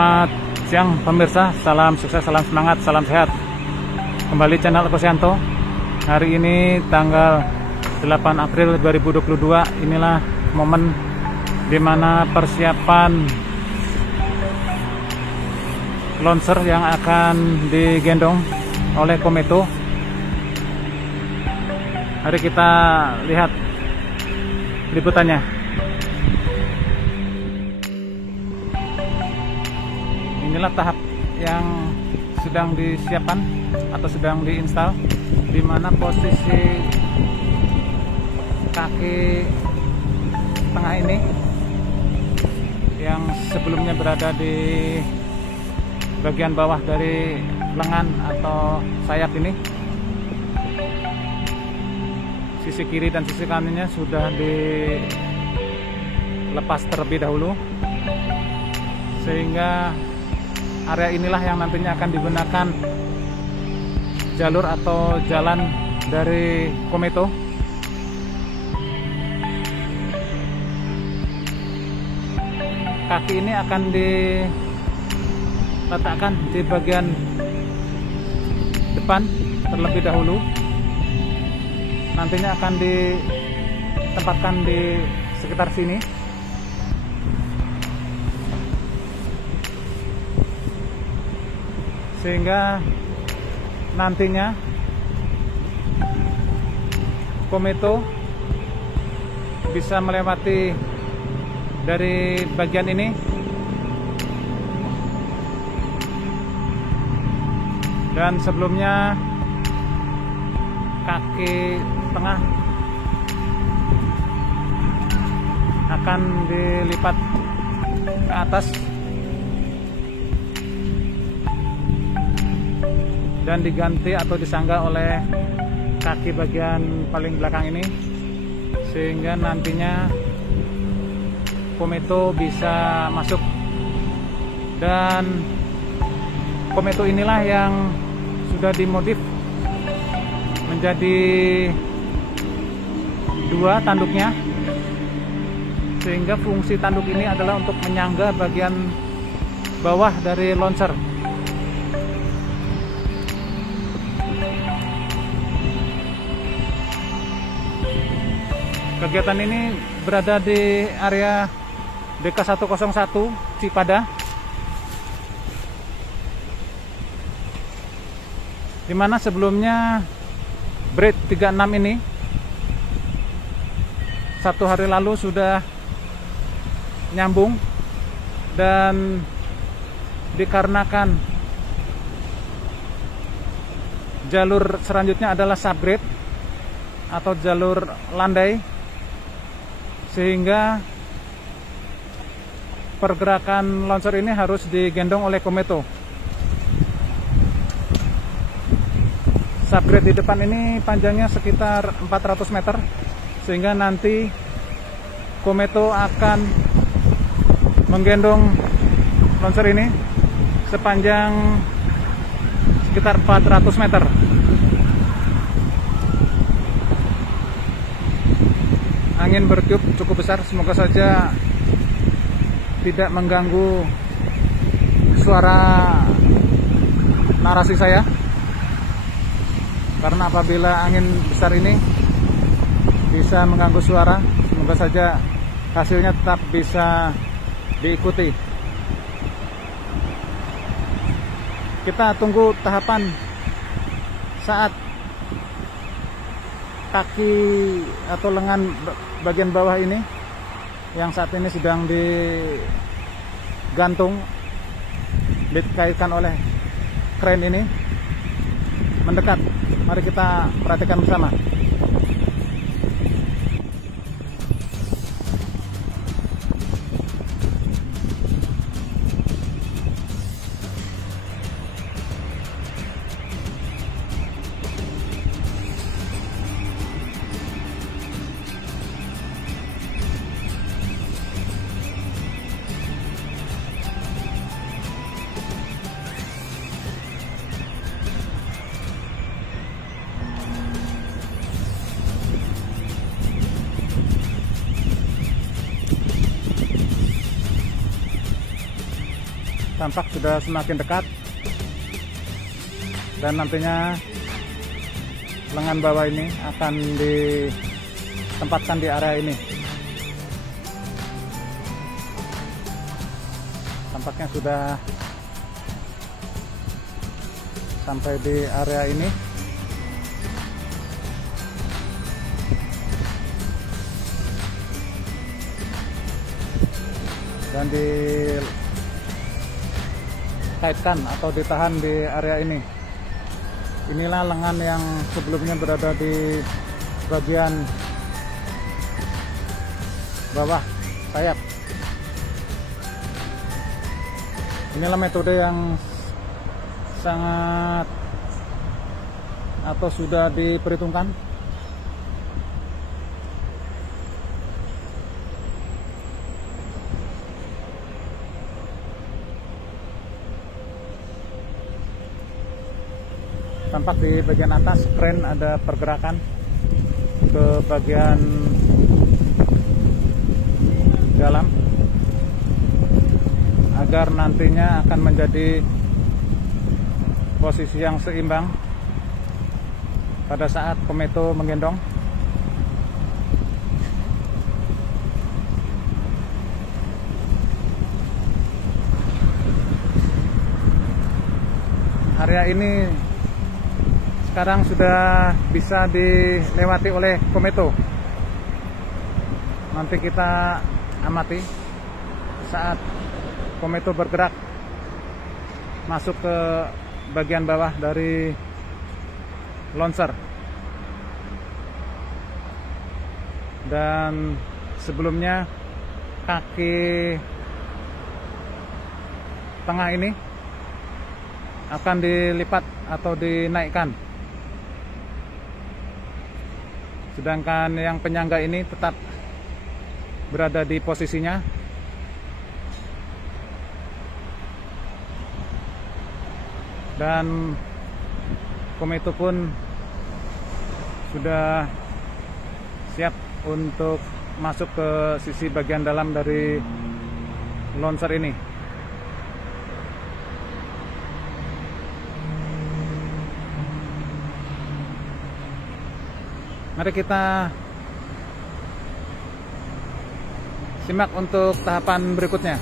Selamat siang pemirsa, salam sukses, salam semangat, salam sehat. Kembali channel Ekosyanto. Hari ini tanggal 8 April 2022. Inilah momen dimana persiapan launcher yang akan digendong oleh Kometo. Mari kita lihat liputannya. Inilah tahap yang sedang disiapkan atau sedang diinstal, di mana posisi kaki tengah ini yang sebelumnya berada di bagian bawah dari lengan atau sayap ini, sisi kiri dan sisi kanannya sudah dilepas terlebih dahulu, sehingga area inilah yang nantinya akan digunakan jalur atau jalan dari Kometo. Kaki ini akan diletakkan di bagian depan terlebih dahulu. Nantinya akan ditempatkan di sekitar sini. Sehingga nantinya Kometo bisa melewati dari bagian ini dan sebelumnya kaki tengah akan dilipat ke atas dan diganti atau disangga oleh kaki bagian paling belakang ini, sehingga nantinya Kometo bisa masuk. Dan Kometo inilah yang sudah dimodif menjadi dua tanduknya, sehingga fungsi tanduk ini adalah untuk menyangga bagian bawah dari launcher. Kegiatan ini berada di area DK101 Cipada, dimana sebelumnya Brit 36 ini satu hari lalu sudah nyambung, dan dikarenakan jalur selanjutnya adalah subgrade atau jalur landai, sehingga pergerakan launcher ini harus digendong oleh Kometo. Subgrade di depan ini panjangnya sekitar 400 meter, sehingga nanti Kometo akan menggendong launcher ini sepanjang sekitar 400 meter. Angin bertiup cukup besar, semoga saja tidak mengganggu suara narasi saya, karena apabila angin besar ini bisa mengganggu suara, semoga saja hasilnya tetap bisa diikuti. Kita tunggu tahapan saat kaki atau lengan bagian bawah ini yang saat ini sedang digantung, dikaitkan oleh kren ini mendekat. Mari kita perhatikan bersama. tampak sudah semakin dekat, dan nantinya lengan bawah ini akan ditempatkan di area ini. Tampaknya sudah sampai di area ini. Dan dikaitkan atau ditahan di area ini. Inilah lengan yang sebelumnya berada di bagian bawah sayap. Inilah metode yang sangat atau sudah diperhitungkan. Tampak di bagian atas kren ada pergerakan ke bagian dalam agar nantinya akan menjadi posisi yang seimbang pada saat Kometo menggendong. Area ini sekarang sudah bisa dilewati oleh Kometo. Nanti kita amati saat Kometo bergerak masuk ke bagian bawah dari launcher. Dan sebelumnya kaki tengah ini akan dilipat atau dinaikkan, sedangkan yang penyangga ini tetap berada di posisinya. Dan Kometo pun sudah siap untuk masuk ke sisi bagian dalam dari launcher ini. Mari kita simak untuk tahapan berikutnya.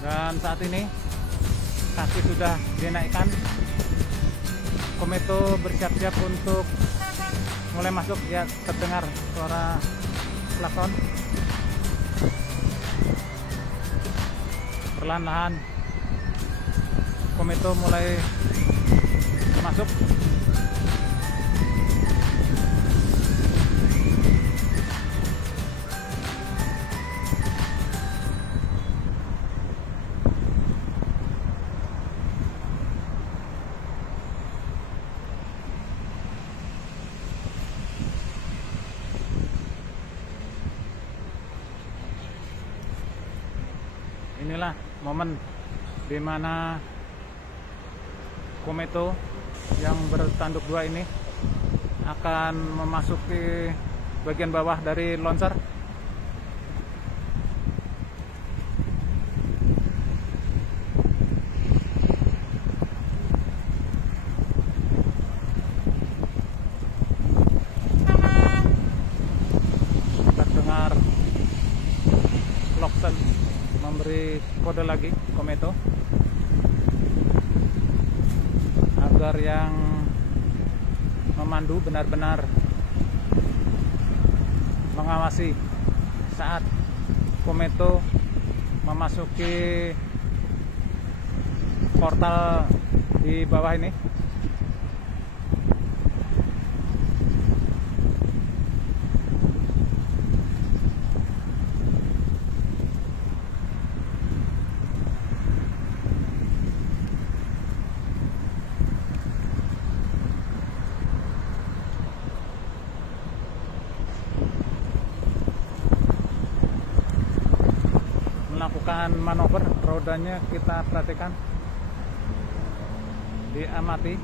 Dan saat ini kaki sudah dinaikkan. Kometo bersiap-siap untuk mulai masuk. Ya, terdengar suara klakson. Perlahan-lahan Kometo mulai masuk. Inilah momen di mana Kometo yang bertanduk dua ini akan memasuki bagian bawah dari launcher. Terdengar klakson memberi kode lagi Kometo agar yang memandu benar-benar mengawasi saat Kometo memasuki portal di bawah ini. Melakukan manuver, rodanya kita perhatikan, diamati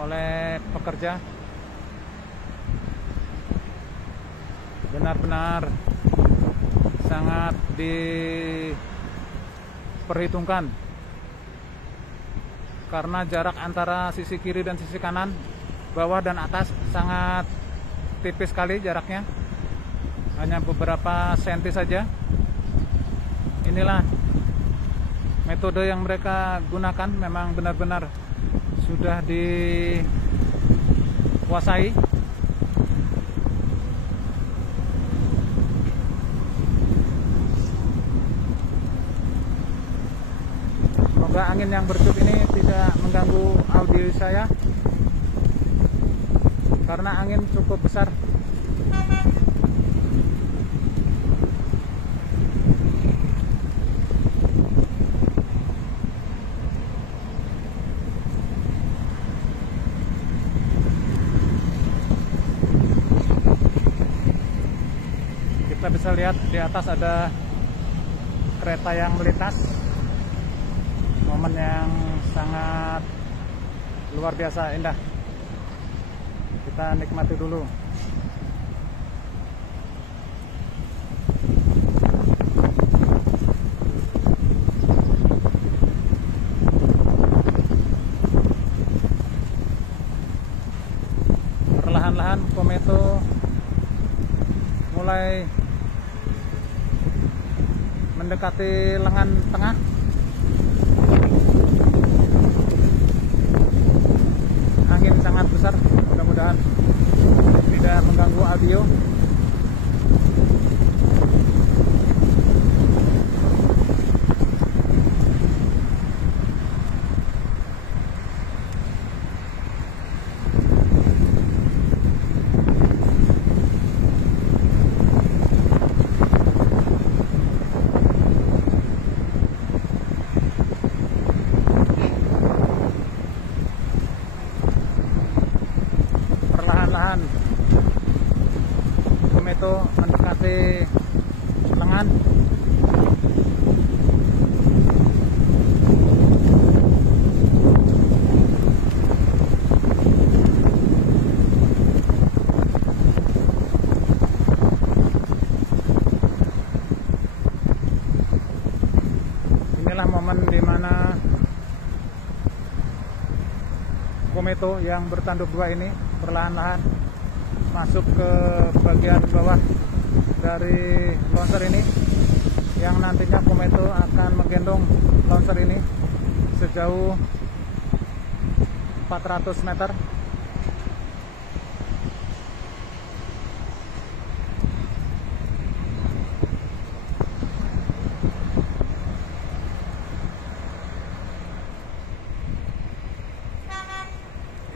oleh pekerja, benar-benar sangat diperhitungkan karena jarak antara sisi kiri dan sisi kanan, bawah dan atas sangat tipis sekali jaraknya, hanya beberapa senti saja. Inilah metode yang mereka gunakan, memang benar-benar sudah dikuasai. Semoga angin yang bertiup ini tidak mengganggu audio saya karena angin cukup besar. Kita bisa lihat di atas ada kereta yang melintas. Momen yang sangat luar biasa indah. Kita nikmati dulu. Perlahan-lahan Kometo mulai mendekati lengan tengah. Angin sangat besar, mudah-mudahan tidak mengganggu audio. Perlahan-lahan Kometo mendekati lengan. Inilah momen dimana Kometo yang bertanduk dua ini perlahan-lahan masuk ke bagian bawah dari launcher ini, yang nantinya Kometo akan menggendong launcher ini sejauh 400 meter.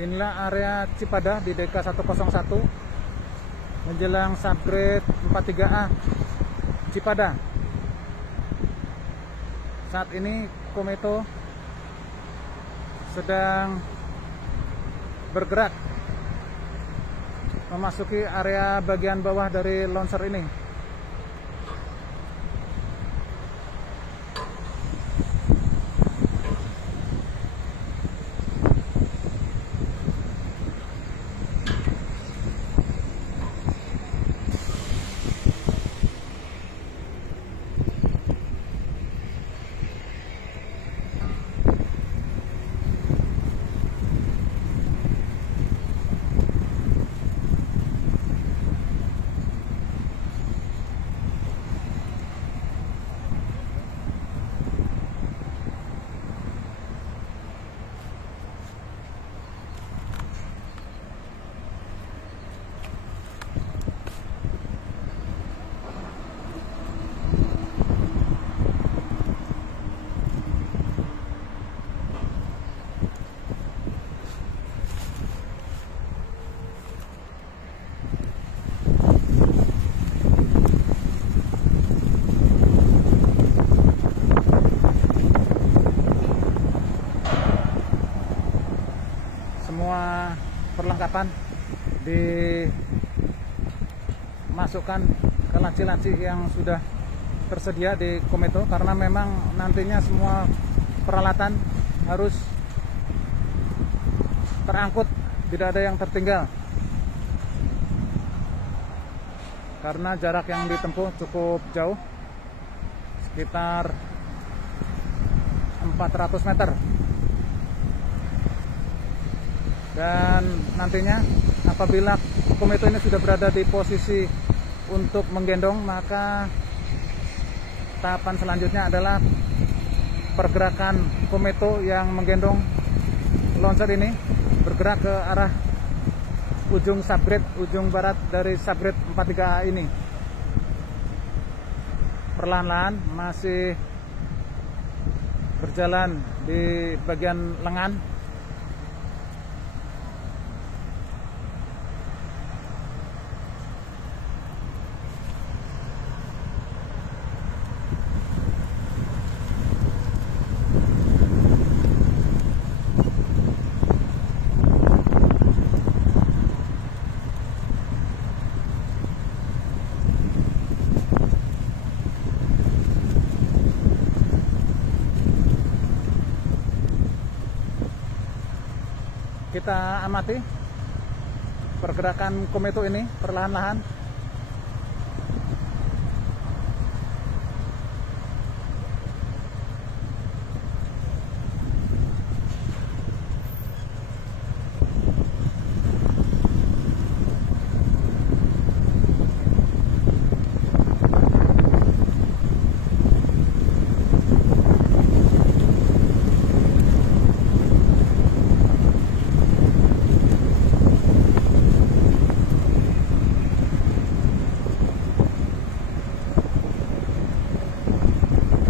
Inilah area Cipada di DK 101 menjelang subgrade 43A Cipada. Saat ini Kometo sedang bergerak memasuki area bagian bawah dari launcher ini. perlengkapan dimasukkan ke laci-laci yang sudah tersedia di Kometo, karena memang nantinya semua peralatan harus terangkut, tidak ada yang tertinggal karena jarak yang ditempuh cukup jauh, sekitar 400 meter. Dan nantinya apabila Kometo ini sudah berada di posisi untuk menggendong, maka tahapan selanjutnya adalah pergerakan Kometo yang menggendong launcher ini bergerak ke arah ujung subgrade, ujung barat dari subgrade 43A ini. Perlahan-lahan masih berjalan di bagian lengan. Kita amati pergerakan Kometo ini perlahan-lahan.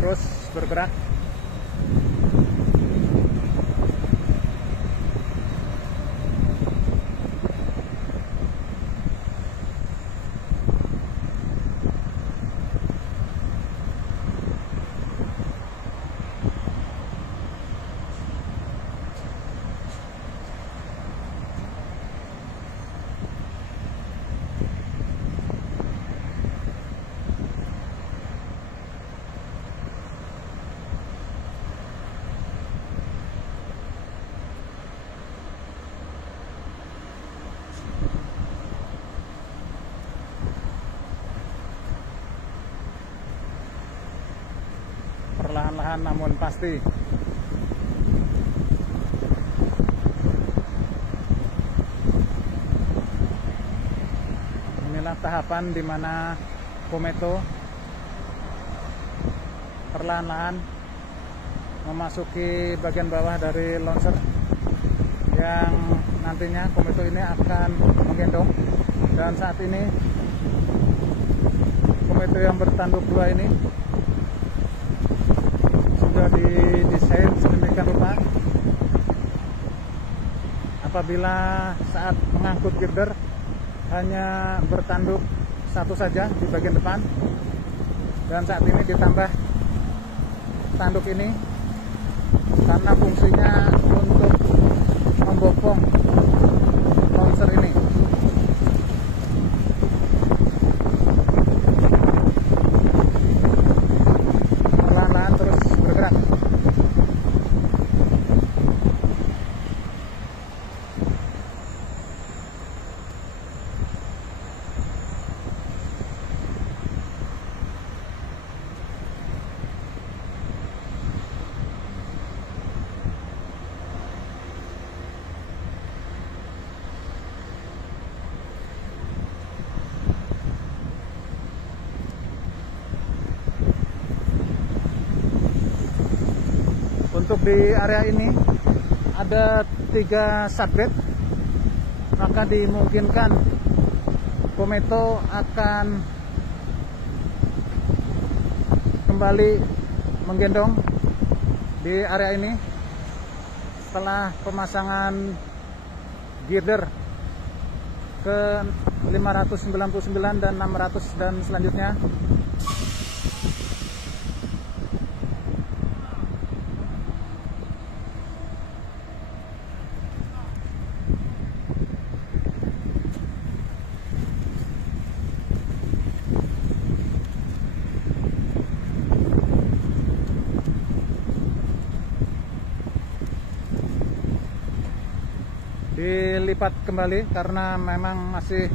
Terus bergerak. Perlahan-lahan namun pasti. Inilah tahapan di mana Kometo perlahan-lahan memasuki bagian bawah dari launcher yang nantinya Kometo ini akan menggendong. Dan saat ini Kometo yang bertanduk dua ini sudah didesain sedemikian rupa apabila saat mengangkut girder hanya bertanduk satu saja di bagian depan, dan saat ini ditambah tanduk ini karena fungsinya untuk membopong launcher ini. Perlahan-lahan terus bergerak. Untuk di area ini ada 3 subgrade, maka dimungkinkan Kometo akan kembali menggendong di area ini setelah pemasangan girder ke 599 dan 600 dan selanjutnya. dilipat kembali karena memang masih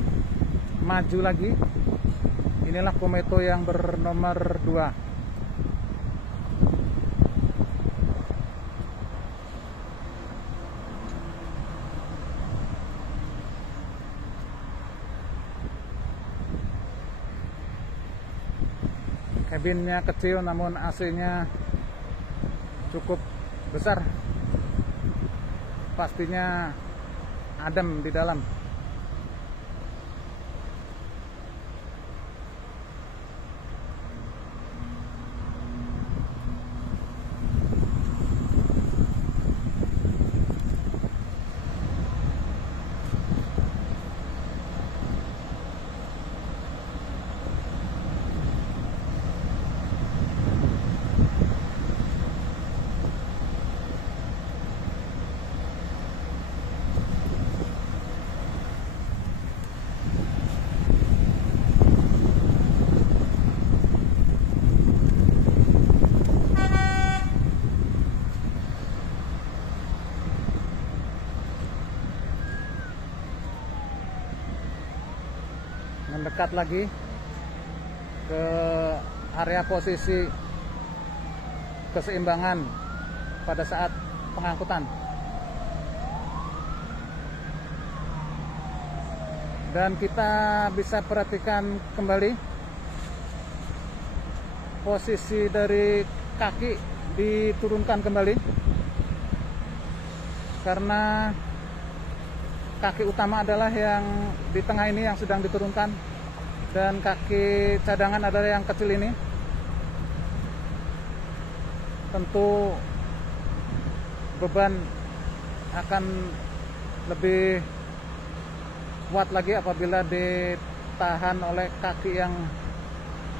maju lagi. Inilah Kometo yang bernomor 2. Kabinnya kecil namun AC-nya cukup besar. Pastinya adem di dalam. Mendekat lagi ke area posisi keseimbangan pada saat pengangkutan. Dan kita bisa perhatikan kembali posisi dari kaki diturunkan kembali, karena kaki utama adalah yang di tengah ini yang sedang diturunkan, dan kaki cadangan adalah yang kecil ini. Tentu beban akan lebih kuat lagi apabila ditahan oleh kaki yang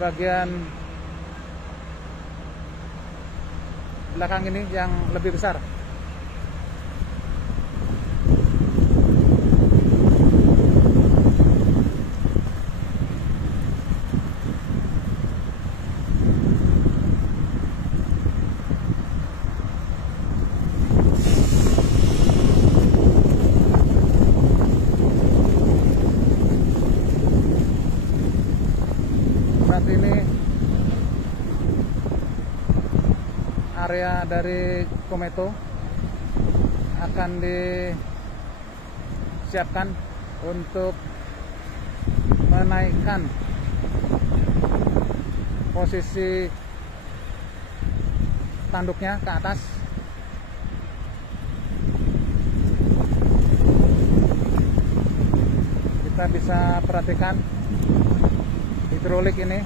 bagian belakang ini yang lebih besar. Saat ini area dari Kometo akan disiapkan untuk menaikkan posisi tanduknya ke atas. Kita bisa perhatikan hidrolik ini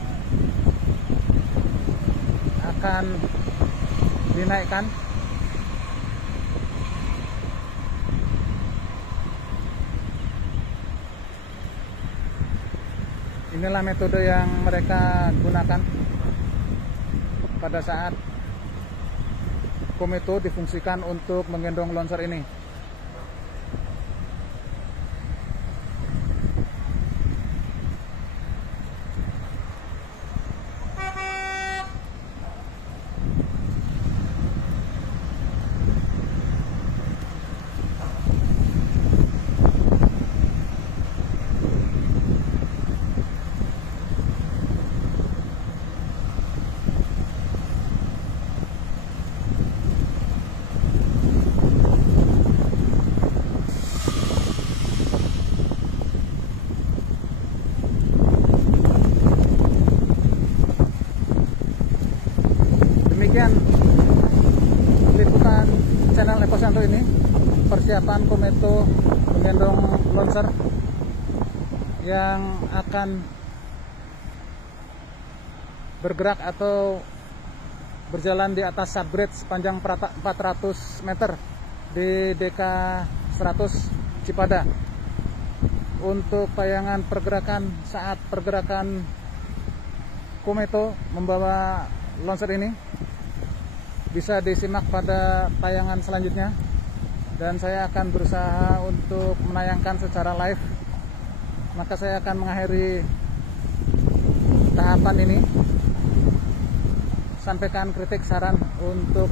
akan dinaikkan. Inilah metode yang mereka gunakan pada saat Kometo difungsikan untuk menggendong longsor ini. Demikian liputan channel Ekosanto ini, persiapan Kometo menggendong longsor yang akan bergerak atau berjalan di atas subgrade sepanjang 400 meter di DK 100 Cipada. Untuk tayangan pergerakan saat pergerakan Kometo membawa longsor ini bisa disimak pada tayangan selanjutnya, dan saya akan berusaha untuk menayangkan secara live. Maka saya akan mengakhiri tahapan ini. Sampaikan kritik saran untuk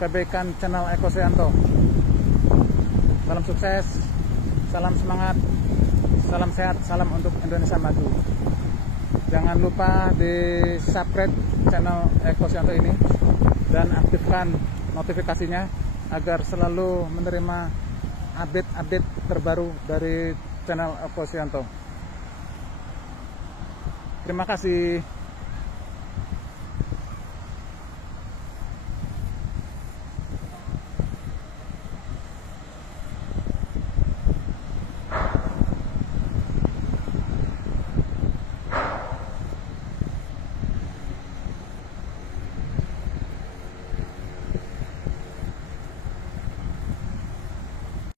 kebaikan channel Ekosanto. Salam sukses, salam semangat, salam sehat, salam untuk Indonesia Maju. Jangan lupa di subscribe channel Eko Syanto ini dan aktifkan notifikasinya agar selalu menerima update-update terbaru dari channel Eko Syanto. Terima kasih.